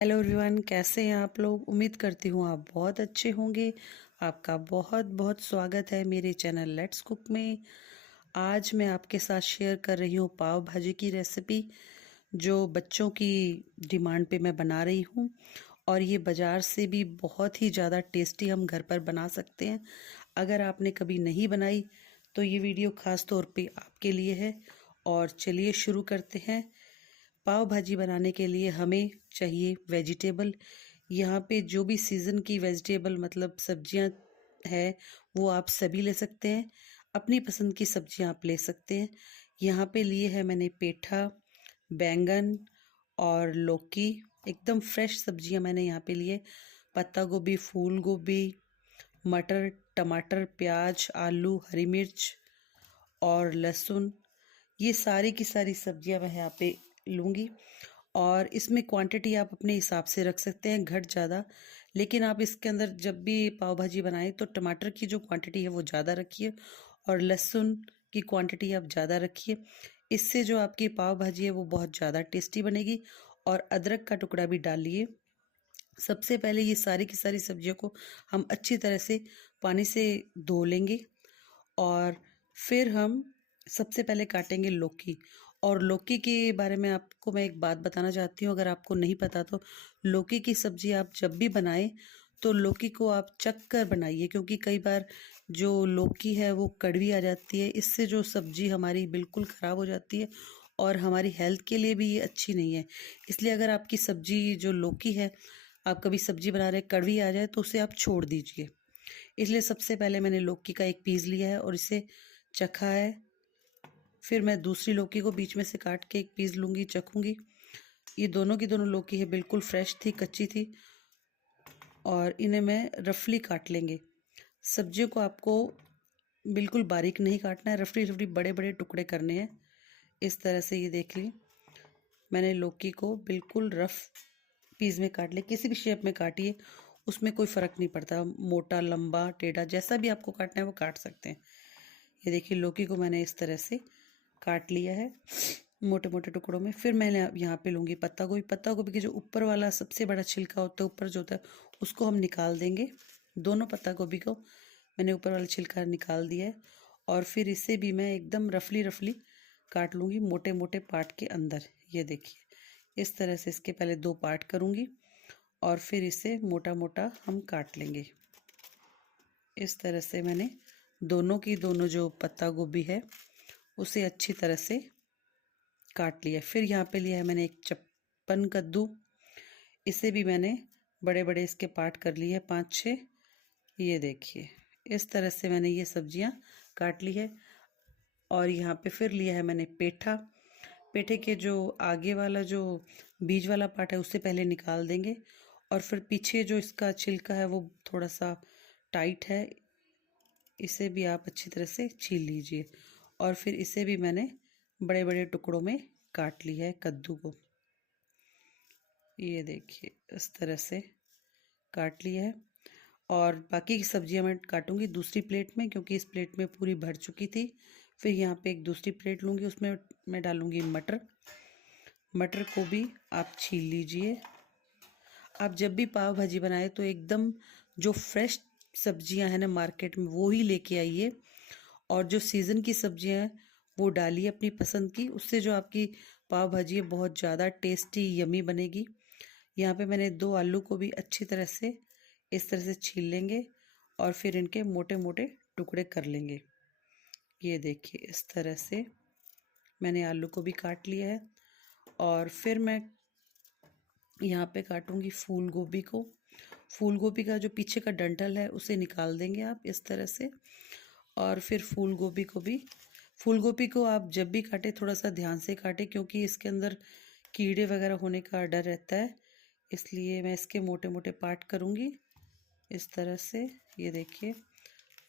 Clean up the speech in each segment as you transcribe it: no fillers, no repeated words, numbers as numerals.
Hello everyone, कैसे हैं आप लोग। उम्मीद करती हूँ आप बहुत अच्छे होंगे। आपका बहुत बहुत स्वागत है मेरे चैनल लेट्स कुक में। आज मैं आपके साथ शेयर कर रही हूँ पाव भाजी की रेसिपी, जो बच्चों की डिमांड पे मैं बना रही हूँ। और ये बाज़ार से भी बहुत ही ज़्यादा टेस्टी हम घर पर बना सकते हैं। अगर आपने कभी नहीं बनाई तो ये वीडियो ख़ास तौर पे आपके लिए है। और चलिए शुरू करते हैं। पाव भाजी बनाने के लिए हमें चाहिए वेजिटेबल। यहाँ पे जो भी सीज़न की वेजिटेबल मतलब सब्जियाँ है वो आप सभी ले सकते हैं। अपनी पसंद की सब्जियाँ आप ले सकते हैं। यहाँ पे लिए है मैंने पेठा, बैंगन और लौकी। एकदम फ्रेश सब्जियाँ मैंने यहाँ पे लिए। पत्ता गोभी, फूल गोभी, मटर, टमाटर, प्याज, आलू, हरी मिर्च और लहसुन। ये सारी की सारी सब्जियां मैं यहाँ पे लूँगी। और इसमें क्वांटिटी आप अपने हिसाब से रख सकते हैं, घट ज़्यादा। लेकिन आप इसके अंदर जब भी पाव भाजी बनाएं तो टमाटर की जो क्वांटिटी है वो ज़्यादा रखिए और लहसुन की क्वांटिटी आप ज़्यादा रखिए। इससे जो आपकी पाव भाजी है वो बहुत ज़्यादा टेस्टी बनेगी। और अदरक का टुकड़ा भी डालिए। सबसे पहले ये सारी की सारी सब्जियों को हम अच्छी तरह से पानी से धो लेंगे। और फिर हम सबसे पहले काटेंगे लौकी। और लौकी के बारे में आपको मैं एक बात बताना चाहती हूँ, अगर आपको नहीं पता तो लौकी की सब्जी आप जब भी बनाएं तो लौकी को आप चख कर बनाइए, क्योंकि कई बार जो लौकी है वो कड़वी आ जाती है। इससे जो सब्जी हमारी बिल्कुल ख़राब हो जाती है और हमारी हेल्थ के लिए भी ये अच्छी नहीं है। इसलिए अगर आपकी सब्जी जो लौकी है, आप कभी सब्जी बना रहे कड़वी आ जाए तो उसे आप छोड़ दीजिए। इसलिए सबसे पहले मैंने लौकी का एक पीस लिया है और इसे चखा है। फिर मैं दूसरी लौकी को बीच में से काट के एक पीस लूँगी, चखूँगी। ये दोनों की दोनों लौकी है बिल्कुल फ्रेश थी, कच्ची थी। और इन्हें मैं रफली काट लेंगे। सब्जियों को आपको बिल्कुल बारीक नहीं काटना है, रफली रफली बड़े बड़े टुकड़े करने हैं। इस तरह से ये देख ली, मैंने लौकी को बिल्कुल रफ पीस में काट लिया। किसी भी शेप में काटिए, उसमें कोई फ़र्क नहीं पड़ता, मोटा, लंबा, टेढ़ा, जैसा भी आपको काटना है वो काट सकते हैं। ये देखिए लौकी को मैंने इस तरह से काट लिया है मोटे मोटे टुकड़ों में। फिर मैंने यहाँ पे लूँगी पत्ता गोभी। पत्ता गोभी के जो ऊपर वाला सबसे बड़ा छिलका होता है, ऊपर जो होता है, उसको हम निकाल देंगे। दोनों पत्ता गोभी को मैंने ऊपर वाला छिलका निकाल दिया है। और फिर इसे भी मैं एकदम रफली रफली काट लूँगी मोटे मोटे पार्ट के अंदर। ये देखिए इस तरह से इसके पहले 2 पार्ट करूँगी और फिर इसे मोटा मोटा हम काट लेंगे। इस तरह से मैंने दोनों की दोनों जो पत्ता गोभी है उसे अच्छी तरह से काट लिया। फिर यहाँ पे लिया है मैंने एक चप्पन कद्दू। इसे भी मैंने बड़े बड़े इसके पार्ट कर लिए हैं 5-6। ये देखिए इस तरह से मैंने ये सब्जियाँ काट ली है। और यहाँ पे फिर लिया है मैंने पेठा। पेठे के जो आगे वाला जो बीज वाला पार्ट है उसे पहले निकाल देंगे। और फिर पीछे जो इसका छिलका है वो थोड़ा सा टाइट है, इसे भी आप अच्छी तरह से छील लीजिए। और फिर इसे भी मैंने बड़े बड़े टुकड़ों में काट लिया है कद्दू को। ये देखिए इस तरह से काट लिया है। और बाकी की सब्जियां मैं काटूंगी दूसरी प्लेट में, क्योंकि इस प्लेट में पूरी भर चुकी थी। फिर यहाँ पे एक दूसरी प्लेट लूँगी, उसमें मैं डालूँगी मटर। मटर को भी आप छील लीजिए। आप जब भी पाव भाजी बनाए तो एकदम जो फ्रेश सब्जियां हैं ना मार्केट में वो ही लेके आइए। और जो सीज़न की सब्जियां हैं वो डालिए अपनी पसंद की, उससे जो आपकी पाव भाजी है बहुत ज़्यादा टेस्टी यमी बनेगी। यहाँ पे मैंने 2 आलू को भी अच्छी तरह से इस तरह से छील लेंगे और फिर इनके मोटे मोटे टुकड़े कर लेंगे। ये देखिए इस तरह से मैंने आलू को भी काट लिया है। और फिर मैं यहाँ पे काटूंगी फूल गोभी को। फूल गोभी का जो पीछे का डंठल है उसे निकाल देंगे आप इस तरह से। और फिर फूल गोभी को भी, फूल गोभी को आप जब भी काटें थोड़ा सा ध्यान से काटें, क्योंकि इसके अंदर कीड़े वगैरह होने का डर रहता है। इसलिए मैं इसके मोटे मोटे पार्ट करूँगी इस तरह से। ये देखिए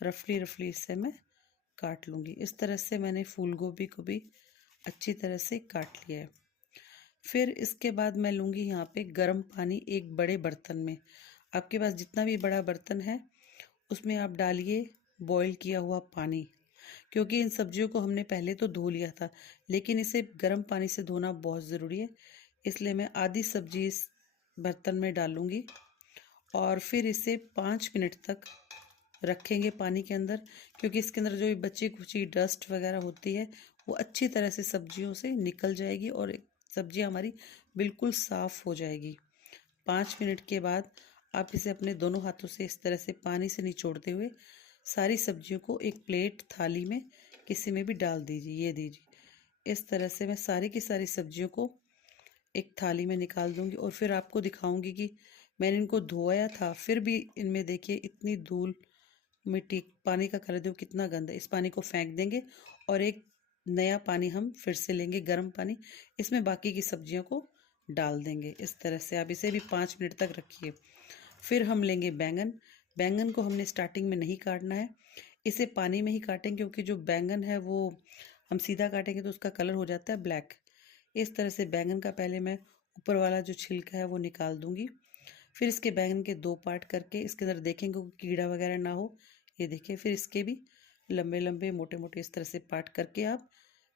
रफली रफली इसे मैं काट लूँगी। इस तरह से मैंने फूल गोभी को भी अच्छी तरह से काट लिया है। फिर इसके बाद मैं लूँगी यहाँ पे गर्म पानी एक बड़े बर्तन में। आपके पास जितना भी बड़ा बर्तन है उसमें आप डालिए बॉईल किया हुआ पानी। क्योंकि इन सब्जियों को हमने पहले तो धो लिया था, लेकिन इसे गर्म पानी से धोना बहुत ज़रूरी है। इसलिए मैं आधी सब्जी बर्तन में डालूंगी और फिर इसे 5 मिनट तक रखेंगे पानी के अंदर, क्योंकि इसके अंदर जो भी बची खुची डस्ट वगैरह होती है वो अच्छी तरह से सब्जियों से निकल जाएगी और सब्जी हमारी बिल्कुल साफ़ हो जाएगी। 5 मिनट के बाद आप इसे अपने दोनों हाथों से इस तरह से पानी से निचोड़ते हुए सारी सब्जियों को एक प्लेट थाली में किसी में भी डाल दीजिए। ये दीजिए, इस तरह से मैं सारी की सारी सब्जियों को एक थाली में निकाल दूंगी और फिर आपको दिखाऊंगी कि मैंने इनको धोया था, फिर भी इनमें देखिए इतनी धूल मिट्टी, पानी का कलर देखो कितना गंदा है। इस पानी को फेंक देंगे और एक नया पानी हम फिर से लेंगे, गर्म पानी, इसमें बाकी की सब्जियों को डाल देंगे। इस तरह से आप इसे भी 5 मिनट तक रखिए। फिर हम लेंगे बैंगन। बैंगन को हमने स्टार्टिंग में नहीं काटना है, इसे पानी में ही काटेंगे, क्योंकि जो बैंगन है वो हम सीधा काटेंगे तो उसका कलर हो जाता है ब्लैक। इस तरह से बैंगन का पहले मैं ऊपर वाला जो छिलका है वो निकाल दूंगी। फिर इसके बैंगन के 2 पार्ट करके इसके अंदर देखेंगे कोई कीड़ा वगैरह ना हो। ये देखिए, फिर इसके भी लंबे लंबे मोटे मोटे इस तरह से पार्ट करके आप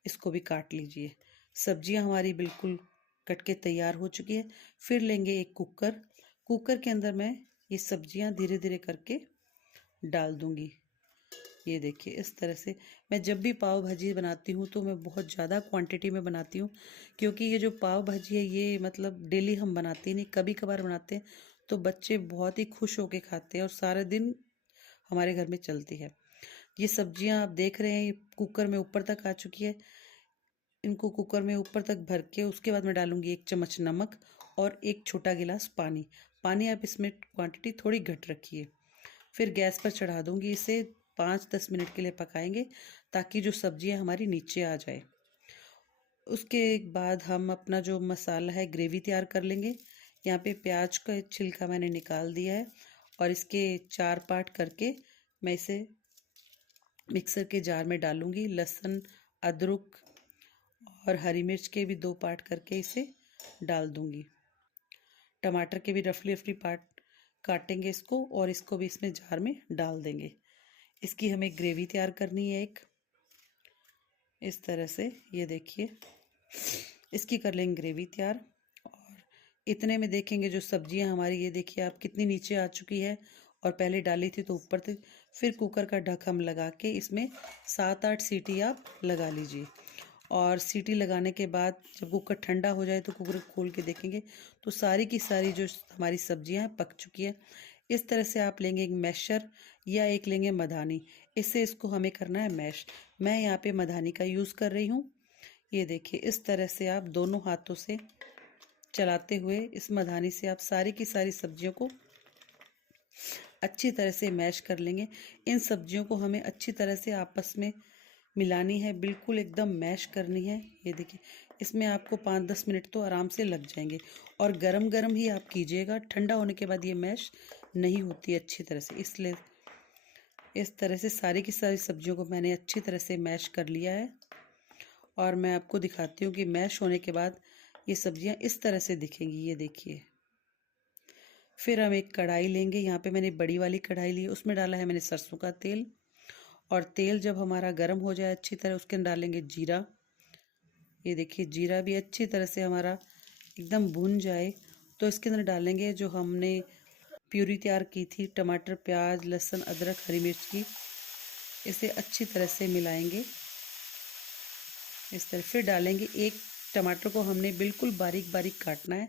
इसको भी काट लीजिए। सब्जियां हमारी बिल्कुल कट के तैयार हो चुकी है। फिर लेंगे एक कुकर। कुकर के अंदर मैं ये सब्जियां धीरे धीरे करके डाल दूंगी। ये देखिए, इस तरह से मैं जब भी पाव भाजी बनाती हूँ तो मैं बहुत ज़्यादा क्वांटिटी में बनाती हूँ, क्योंकि ये जो पाव भाजी है ये मतलब डेली हम बनाते नहीं, कभी कभार बनाते हैं, तो बच्चे बहुत ही खुश होके खाते हैं और सारा दिन हमारे घर में चलती है। ये सब्जियां आप देख रहे हैं ये कुकर में ऊपर तक आ चुकी है। इनको कुकर में ऊपर तक भर के उसके बाद मैं डालूंगी 1 चम्मच नमक और एक छोटा गिलास पानी। पानी आप इसमें क्वांटिटी थोड़ी घट रखिए। फिर गैस पर चढ़ा दूंगी, इसे 5-10 मिनट के लिए पकाएंगे ताकि जो सब्जियां हमारी नीचे आ जाए। उसके बाद हम अपना जो मसाला है ग्रेवी तैयार कर लेंगे। यहाँ पे प्याज का छिलका मैंने निकाल दिया है और इसके 4 पार्ट करके मैं इसे मिक्सर के जार में डालूंगी। लहसुन, अदरक और हरी मिर्च के भी 2 पार्ट करके इसे डाल दूंगी। टमाटर के भी रफली रफली पार्ट काटेंगे इसको और इसको भी इसमें जार में डाल देंगे। इसकी हमें ग्रेवी तैयार करनी है एक, इस तरह से। ये देखिए, इसकी कर लेंगे ग्रेवी तैयार। और इतने में देखेंगे जो सब्जियां हमारी, ये देखिए आप कितनी नीचे आ चुकी है और पहले डाली थी तो ऊपर थी। फिर कुकर का ढक हम लगा के इसमें 7-8 सीटी आप लगा लीजिए और सीटी लगाने के बाद जब कुकर ठंडा हो जाए तो कुकर खोल के देखेंगे तो सारी की सारी जो हमारी सब्जियां हैं पक चुकी है। इस तरह से आप लेंगे एक मैशर या एक लेंगे मधानी, इससे इसको हमें करना है मैश। मैं यहाँ पे मधानी का यूज़ कर रही हूँ। ये देखिए, इस तरह से आप दोनों हाथों से चलाते हुए इस मधानी से आप सारी की सारी सब्जियों को अच्छी तरह से मैश कर लेंगे। इन सब्जियों को हमें अच्छी तरह से आपस में मिलानी है, बिल्कुल एकदम मैश करनी है। ये देखिए, इसमें आपको 5-10 मिनट तो आराम से लग जाएंगे और गरम गरम ही आप कीजिएगा, ठंडा होने के बाद ये मैश नहीं होती अच्छी तरह से। इसलिए इस तरह से सारी की सारी सब्जियों को मैंने अच्छी तरह से मैश कर लिया है और मैं आपको दिखाती हूँ कि मैश होने के बाद ये सब्जियाँ इस तरह से दिखेंगी। ये देखिए, फिर हम एक कढ़ाई लेंगे। यहाँ पे मैंने बड़ी वाली कढ़ाई ली, उसमें डाला है मैंने सरसों का तेल। और तेल जब हमारा गर्म हो जाए अच्छी तरह, उसके अंदर डालेंगे जीरा। ये देखिए, जीरा भी अच्छी तरह से हमारा एकदम भुन जाए तो इसके अंदर डालेंगे जो हमने प्यूरी तैयार की थी टमाटर, प्याज, लहसुन, अदरक, हरी मिर्च की। इसे अच्छी तरह से मिलाएंगे इस तरह। फिर डालेंगे एक टमाटर को हमने बिल्कुल बारीक बारीक काटना है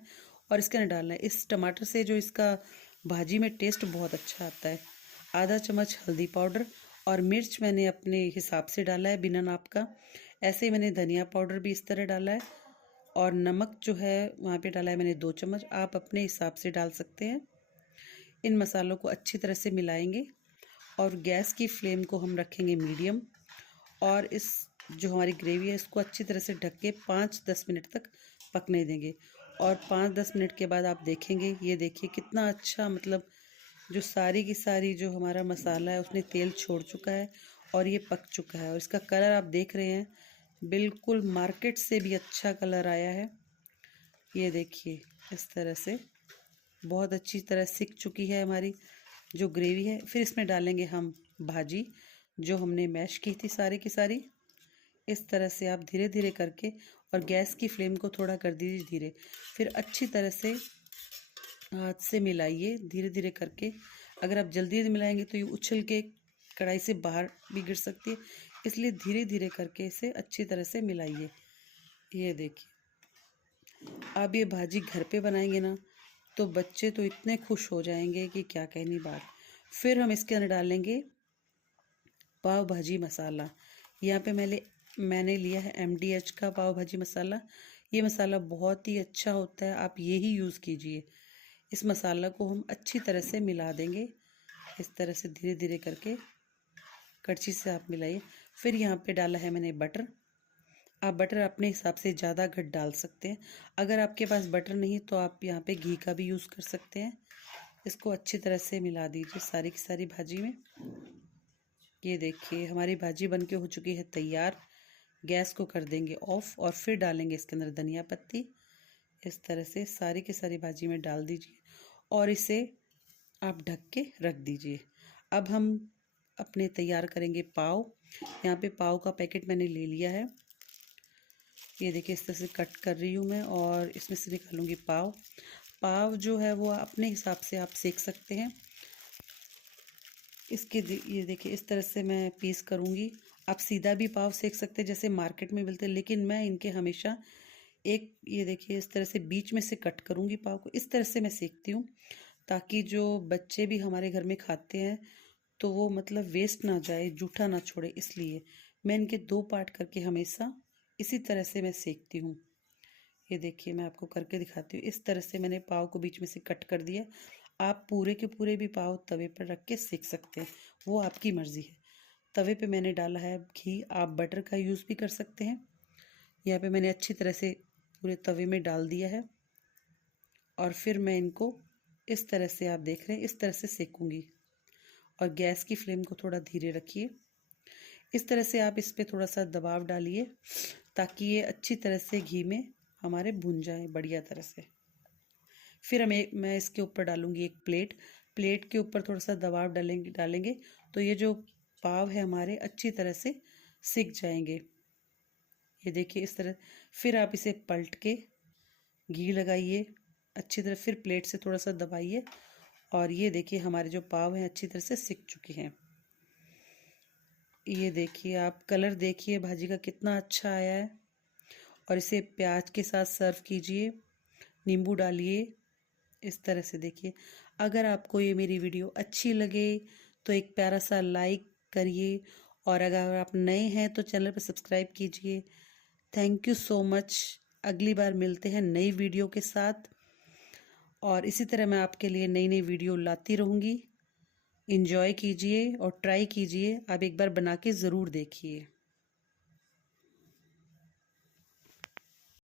और इसके अंदर डालना है। इस टमाटर से जो इसका भाजी में टेस्ट बहुत अच्छा आता है। आधा चम्मच हल्दी पाउडर और मिर्च मैंने अपने हिसाब से डाला है बिना नाप का। ऐसे ही मैंने धनिया पाउडर भी इस तरह डाला है और नमक जो है वहाँ पे डाला है मैंने 2 चम्मच, आप अपने हिसाब से डाल सकते हैं। इन मसालों को अच्छी तरह से मिलाएंगे और गैस की फ्लेम को हम रखेंगे मीडियम और इस जो हमारी ग्रेवी है इसको अच्छी तरह से ढक के 5-10 मिनट तक पकने देंगे। और 5-10 मिनट के बाद आप देखेंगे, ये देखिए कितना अच्छा, मतलब जो सारी की सारी जो हमारा मसाला है उसने तेल छोड़ चुका है और ये पक चुका है और इसका कलर आप देख रहे हैं बिल्कुल मार्केट से भी अच्छा कलर आया है। ये देखिए, इस तरह से बहुत अच्छी तरह सिक चुकी है हमारी जो ग्रेवी है। फिर इसमें डालेंगे हम भाजी जो हमने मैश की थी सारी की सारी। इस तरह से आप धीरे धीरे करके और गैस की फ्लेम को थोड़ा कर दीजिए धीरे। फिर अच्छी तरह से हाथ से मिलाइए धीरे धीरे करके। अगर आप जल्दी मिलाएंगे तो ये उछल के कढ़ाई से बाहर भी गिर सकती है, इसलिए धीरे धीरे करके इसे अच्छी तरह से मिलाइए। ये देखिए, आप ये भाजी घर पे बनाएंगे ना तो बच्चे तो इतने खुश हो जाएंगे कि क्या कहनी बात। फिर हम इसके अंदर डालेंगे पाव भाजी मसाला। यहाँ पे मैंने लिया है MDH का पाव भाजी मसाला। ये मसाला बहुत ही अच्छा होता है, आप यही यूज़ कीजिए। इस मसाला को हम अच्छी तरह से मिला देंगे, इस तरह से धीरे धीरे करके कड़छी से आप मिलाइए। फिर यहाँ पे डाला है मैंने बटर। आप बटर अपने हिसाब से ज़्यादा घट डाल सकते हैं। अगर आपके पास बटर नहीं तो आप यहाँ पे घी का भी यूज़ कर सकते हैं। इसको अच्छी तरह से मिला दीजिए सारी की सारी भाजी में। ये देखिए, हमारी भाजी बनके हो चुकी है तैयार। गैस को कर देंगे ऑफ और फिर डालेंगे इसके अंदर धनिया पत्ती। इस तरह से सारी की सारी भाजी में डाल दीजिए और इसे आप ढक के रख दीजिए। अब हम अपने तैयार करेंगे पाव। यहाँ पे पाव का पैकेट मैंने ले लिया है। ये देखिए, इस तरह से कट कर रही हूँ मैं और इसमें से निकालूंगी पाव। पाव जो है वो अपने हिसाब से आप सेक सकते हैं। ये देखिए, इस तरह से मैं पीस करूँगी। आप सीधा भी पाव सेक सकते हैं जैसे मार्केट में मिलते हैं, लेकिन मैं इनके हमेशा ये देखिए, इस तरह से बीच में से कट करूँगी पाव को। इस तरह से मैं सेकती हूँ ताकि जो बच्चे भी हमारे घर में खाते हैं तो वो मतलब वेस्ट ना जाए, जूठा ना छोड़े, इसलिए मैं इनके 2 पार्ट करके हमेशा इसी तरह से मैं सेकती हूँ। ये देखिए, मैं आपको करके दिखाती हूँ। इस तरह से मैंने पाव को बीच में से कट कर दिया। आप पूरे के पूरे भी पाव तवे पर रख के सेक सकते हैं, वो आपकी मर्ज़ी है। तवे पे मैंने डाला है घी, आप बटर का यूज़ भी कर सकते हैं। यहाँ पे मैंने अच्छी तरह से पूरे तवे में डाल दिया है और फिर मैं इनको इस तरह से, आप देख रहे हैं, इस तरह से सेकूंगी। और गैस की फ्लेम को थोड़ा धीरे रखिए। इस तरह से आप इस पर थोड़ा सा दबाव डालिए ताकि ये अच्छी तरह से घी में हमारे भुन जाए बढ़िया तरह से। फिर मैं इसके ऊपर डालूंगी एक प्लेट के ऊपर थोड़ा सा दबाव डालेंगे तो ये जो पाव है हमारे अच्छी तरह से सिक जाएंगे। ये देखिए, इस तरह। फिर आप इसे पलट के घी लगाइए अच्छी तरह, फिर प्लेट से थोड़ा सा दबाइए और ये देखिए, हमारे जो पाव हैं अच्छी तरह से सिक चुके हैं। ये देखिए, आप कलर देखिए भाजी का कितना अच्छा आया है। और इसे प्याज के साथ सर्व कीजिए, नींबू डालिए। इस तरह से देखिए, अगर आपको ये मेरी वीडियो अच्छी लगे तो एक प्यारा सा लाइक करिए और अगर आप नए हैं तो चैनल पर सब्सक्राइब कीजिए। Thank you so much. अगली बार मिलते हैं नई वीडियो के साथ और इसी तरह मैं आपके लिए नई नई वीडियो लाती रहूँगी। एंजॉय कीजिए और ट्राई कीजिए, आप एक बार बना के ज़रूर देखिए।